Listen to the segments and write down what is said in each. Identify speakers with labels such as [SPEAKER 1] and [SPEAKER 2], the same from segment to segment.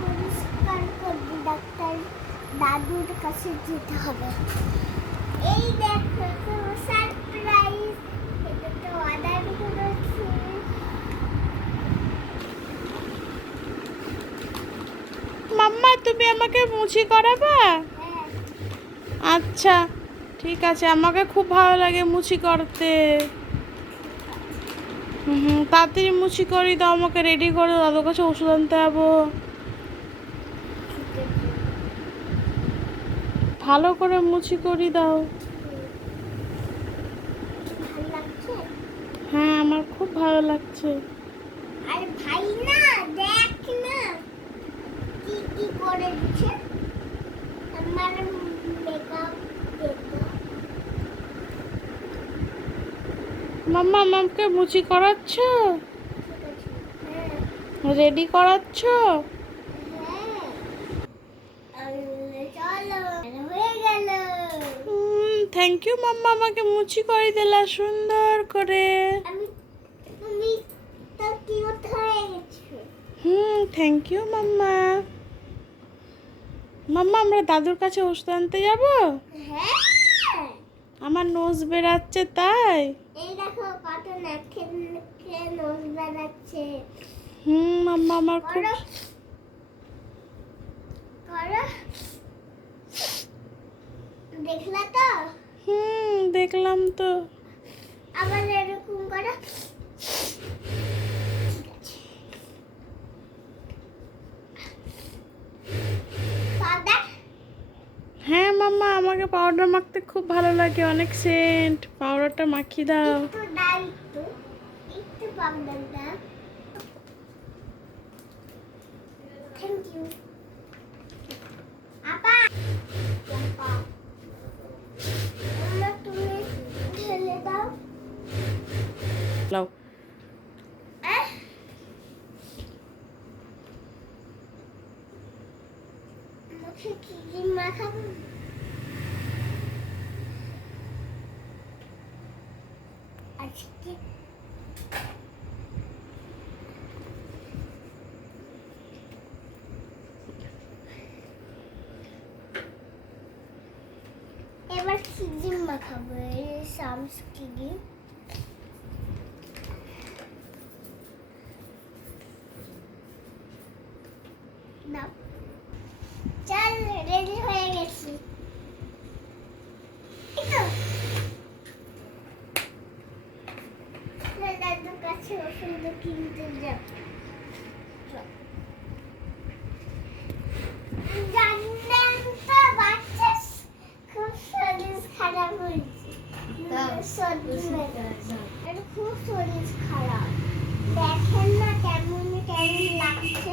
[SPEAKER 1] পরিষ্কার করবি ডাক্তার দাদুর কাছে যেতে হবে। এই দেখো সারপ্রাইজ এটা তো অর্ডার করেছি।
[SPEAKER 2] মাম্মা তুমি আমাকে মুছি করাবা?
[SPEAKER 1] হ্যাঁ।
[SPEAKER 2] আচ্ছা। ঠিক আছে, আমাকে খুব ভালো লাগে মুছি করতে। হুম তাড়াতাড়ি মুছি করি দাও, আমাকে রেডি করে দাদুর কাছে ওষুধ আনতে যাব। ভালো করে মুছি করি দাও। হ্যাঁ আমার খুব ভালো লাগছে।
[SPEAKER 1] আরে ভাই না, দেখ না। কি কি আমার মেকআপ দেখো
[SPEAKER 2] মাম্মা আমাকে মুচি করাচ্ছ? রেডি করাচ্ছ? থ্যাংক ইউ মাম্মা, আমাকে মুছি করে দিলা, সুন্দর করে। হুম থ্যাংক ইউ মাম্মা। মাম্মা, আমরা দাদুর কাছে ওষুধ আনতে যাব?
[SPEAKER 1] হ্যাঁ।
[SPEAKER 2] আমার নোজ বেরাচ্ছে তাই?
[SPEAKER 1] এই দেখো কত নাকে নাকে নোজ বেড়াচ্ছে।
[SPEAKER 2] হুম আম্মা আমার খুব
[SPEAKER 1] দেখলা তো?
[SPEAKER 2] হুম দেখলাম তো।
[SPEAKER 1] আবার এরকম করো ঠিক আছে পাউডার
[SPEAKER 2] হ্যাঁ মাম্মা আমাকে পাউডার মাখতে খুব ভালো লাগে। অনেক সেন্ট পাউডারটা মাখিয়ে দাও।
[SPEAKER 1] দাও। একটু একটু পাউডার দাও থ্যাংক ইউ আপা আপা আমরা তুমি ঢেলে দাও
[SPEAKER 2] লাও
[SPEAKER 1] আহ মুখে কি কি মাখাবো আজকে এবার কি ডিম মাখাবো এই সামস কি ডিম নাও চল রেডি হয়ে গেছি এই তো। না, দাদুর কাছে ওষুধ কিনতে যাব চল। জানলেন তো বাচ্চা খুব শরীর খারাপ হয়েছে সর্দি হয়েছে আর খুব শরীর খারাপ দেখেন না কেমন কেমন লাগছে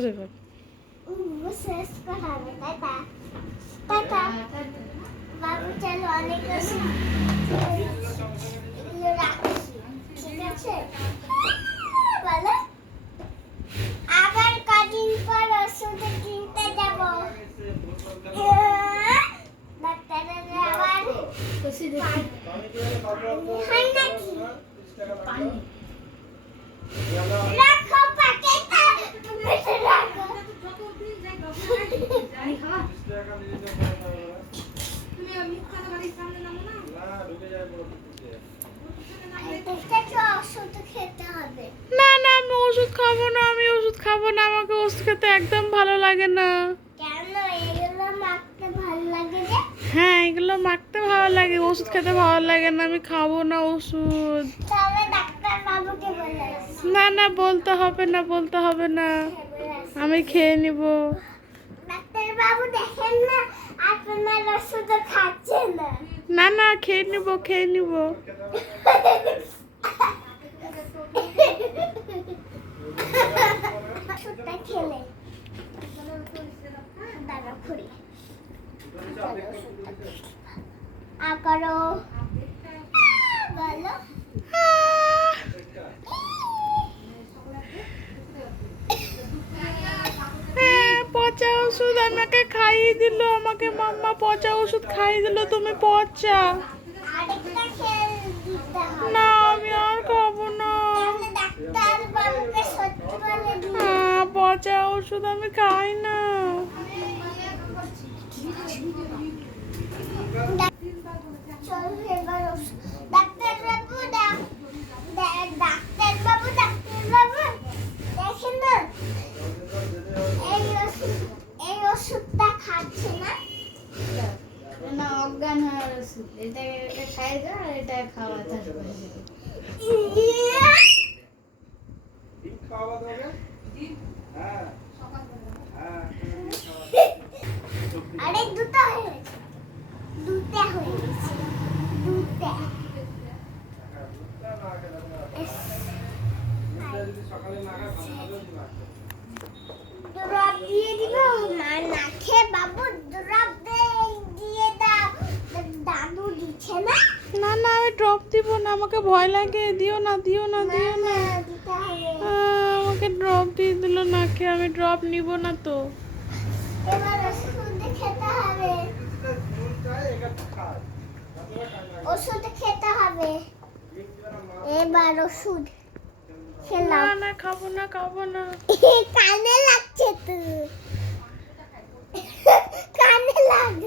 [SPEAKER 2] বসে।
[SPEAKER 1] টাটা। বাবু চলো অনেক ঠিক আছে বলো আবার কদিন পর ওষুধ কিনতে যাব ডাক্তারের আবার হয় নাকি রাখো
[SPEAKER 2] না না আমি ওষুধ খাব না আমি ওষুধ খাব না আমাকে ওষুধ খেতে একদম ভালো লাগে না। হ্যাঁ এগুলো মাখতে ভালো লাগে ওষুধ খেতে ভালো লাগে না আমি খাব না ওষুধ। না না বলতে হবে না বলতে হবে না। আমি খেয়ে নিব।
[SPEAKER 1] না না
[SPEAKER 2] খেয়ে নিব খেয়ে নিব।
[SPEAKER 1] ওষুধটা খেলে দাঁড়া খুলি আ করো বলো
[SPEAKER 2] আহ, হ্যাঁ, পচা ওষুধ আমাকে খাইয়ে দিল, আমাকে মাম্মা পচা ওষুধ খাইয়ে দিল, তুমি পচা। না, আমি আর খাব না। পচা ওষুধ আমি খাই না।
[SPEAKER 1] চল
[SPEAKER 3] এটা এটা খাই আর এটা খাওয়া তারপরে
[SPEAKER 4] খাওয়া
[SPEAKER 1] আরে দুটো হয়ে দুটো হয়ে গেছে দুটো ইস,
[SPEAKER 4] যদি সকালে না খায় ভাত খাবেও না
[SPEAKER 1] ড্রপ দিয়ে দিব মা না খেয়ে বাবু ড্রপ দিয়ে দাও দাদু দিচ্ছে না
[SPEAKER 2] না না আমি ড্রপ দিব না আমাকে ভয় লাগে। দিও না দিও না দিও না।
[SPEAKER 1] না
[SPEAKER 2] আমাকে ড্রপ দিয়ে দিল না খেয়ে আমি ড্রপ নিব না তো।
[SPEAKER 1] ওষুধ খেতে হবে।
[SPEAKER 4] না
[SPEAKER 1] ওষুধ
[SPEAKER 4] না
[SPEAKER 1] এবার ওষুধ
[SPEAKER 2] না
[SPEAKER 1] খেলাম।
[SPEAKER 2] না খাব না খাব না।
[SPEAKER 1] কানে লাগছে তো। কানে এই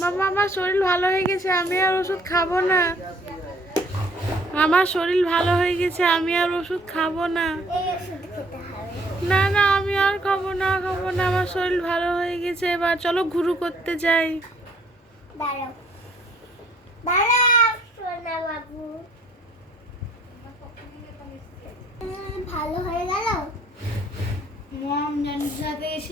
[SPEAKER 2] মামা আমার শরীর ভালো হয়ে গেছে আমি আর ওষুধ খাব না। আমার শরীর ভালো হয়ে গেছে আমি আর ওষুধ খাব না।
[SPEAKER 1] এই ওষুধ খেতে হবে
[SPEAKER 2] না না আমি আর খাব না খাব না আমার শরীর ভালো হয়ে গেছে এবার চলো ঘুরু করতে যাই।
[SPEAKER 1] দাঁড়াও। দাঁড়াও সোনা বাবু। উম, ভালো হয়ে গেল?
[SPEAKER 3] মম জানিস